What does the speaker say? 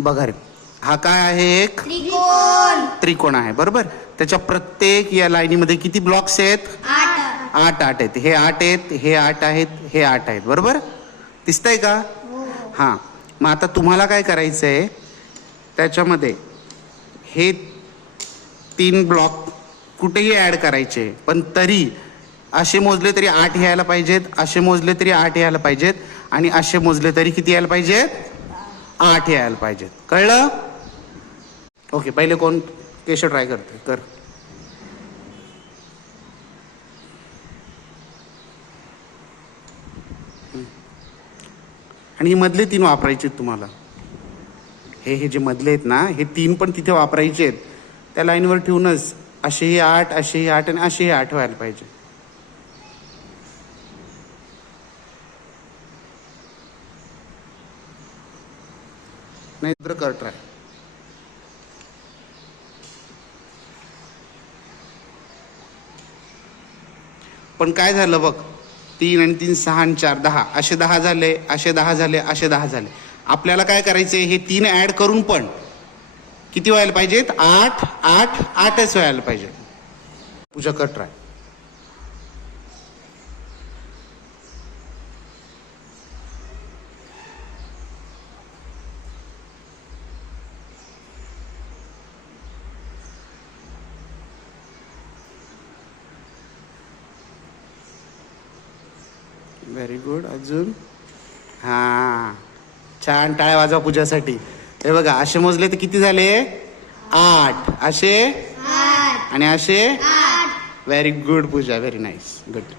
बघा रे, हा काय आहे? एक त्रिकोण आहे, बरोबर. त्याच्या प्रत्येक या लाईनीमध्ये किती ब्लॉक्स आहेत? 8 आहेत. हे 8 आहेत, हे 8 आहेत, हे 8 आहेत, बरोबर. दिसतंय का? हा. मग आता तुम्हाला काय करायचंय, त्याच्यामध्ये हे 3 ब्लॉक कुठेही ऍड करायचे, पण तरी असे मोजले तरी 8 यायला पाहिजेत, असे मोजले तरी 8 यायला पाहिजेत, आणि असे मोजले तरी किती यायला पाहिजेत? 8 यायला पाहिजेत. कळलं? ओके. पहिले कोण केशव ट्राय करते? कर. आणि हे मधले 3 वापरायचे तुम्हाला. हे जे मधले आहेत ना, हे 3 पण तिथे वापरायचे आहेत. त्या लाईनवर ठेवूनच असेही 8, असेही 8 आणि असेही 8 व्हायला पाहिजे. नाही तर कर ट्राय. पण काय झालं बघ, 3 आणि 3 6 आणि 4 10, असे 10 झाले, असे 10 झाले, असे 10 झाले. आपल्याला काय करायचंय, हे 3 ऍड करून पण किती व्हायला पाहिजेत? 8 8 8च व्हायला पाहिजे. पूजा कर ट्राय. Very good. अजून. हा, छान. टाळ्या वाजवा पूजासाठी. हे बघा, असे मोजले तर किती झाले? 8. असे आणि असे. व्हेरी गुड पूजा, व्हेरी नाईस, गुड.